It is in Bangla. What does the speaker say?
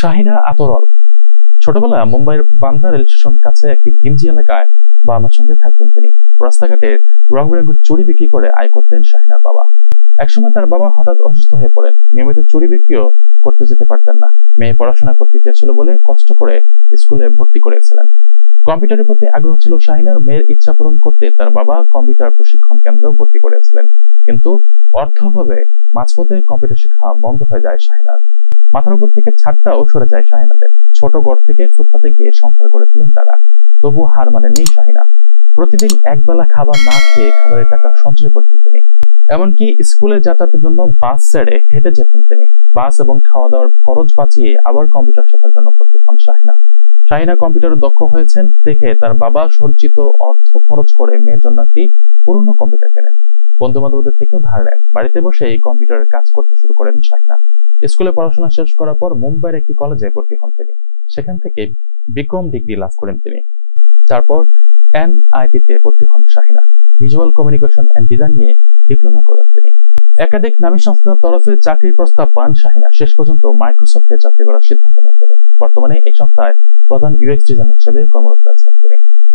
শাহিনা আতরল ছোটবেলায় মুম্বাইয়ের বান্দ্রা রেল স্টেশনের কাছে একটি গিঞ্জি এলাকায় বাবা মার সঙ্গে থাকতেন তিনি। রাস্তাঘাটের রং বেরঙের চুড়ি বিক্রি করে আয় করতেন শাহিনার বাবা। একসময় তার বাবা হঠাৎ অসুস্থ হয়ে পড়েন, নিয়মিত চুড়ি বিক্রিও করতে যেতে পারতেন না। মেয়ে পড়াশোনা করতে চেয়েছিল বলে কষ্ট করে স্কুলে ভর্তি করেছিলেন। কম্পিউটারের প্রতি আগ্রহ ছিল শাহিনার। মেয়ের ইচ্ছা পূরণ করতে তার বাবা কম্পিউটার প্রশিক্ষণ কেন্দ্র ভর্তি করেছিলেন, কিন্তু অর্থ অভাবে মাঝপথে কম্পিউটার শেখা বন্ধ হয়ে যায় শাহিনার। মাথার উপর থেকে ছাদটাও সরে যায় শাহিনাদের। ছোট ঘর থেকে ফুটপাতে গিয়ে সংসার গড়েছিলেন তারা। তবু হার মানেননি শাহিনা। প্রতিদিন একবেলা খাবার না খেয়ে খাবারের টাকা সঞ্চয় করতেন তিনি। এমনকি স্কুলে যাতায়াতের জন্য বাস ছেড়ে হেঁটে যেতেন তিনি। বাস এবং খাওয়া দাওয়ার খরচ বাঁচিয়ে আবার কম্পিউটার শেখার জন্য ভর্তি হন শাহিনা। শাহিনা কম্পিউটারে দক্ষ হয়েছেন দেখে তার বাবা সঞ্চিত অর্থ খরচ করে মেয়ের জন্য একটি পুরনো কম্পিউটার কেনেন। বন্ধু বান্ধবদের থেকেও ধার নেন। বাড়িতে বসে এই কম্পিউটারের কাজ করতে শুরু করেন শাহিনা। স্কুলে পড়াশোনা শেষ করার পর মুম্বাইয়ের একটি কলেজে ভর্তি হন তিনি। সেখান থেকে বিকম ডিগ্রি লাভ করেন তিনি। তারপর এনআইটিতে ভর্তি হন Shahina. Visual communication and design নিয়ে ডিপ্লোমা করেন তিনি। একাধিক নামী সংস্থার তরফে চাকরির প্রস্তাব পান শাহিনা। শেষ পর্যন্ত মাইক্রোসফটে চাকরি করার সিদ্ধান্ত নেন তিনি। বর্তমানে এই সংস্থায় প্রধান ইউএক্স ডিজাইনার হিসেবে কর্মরত আছেন তিনি।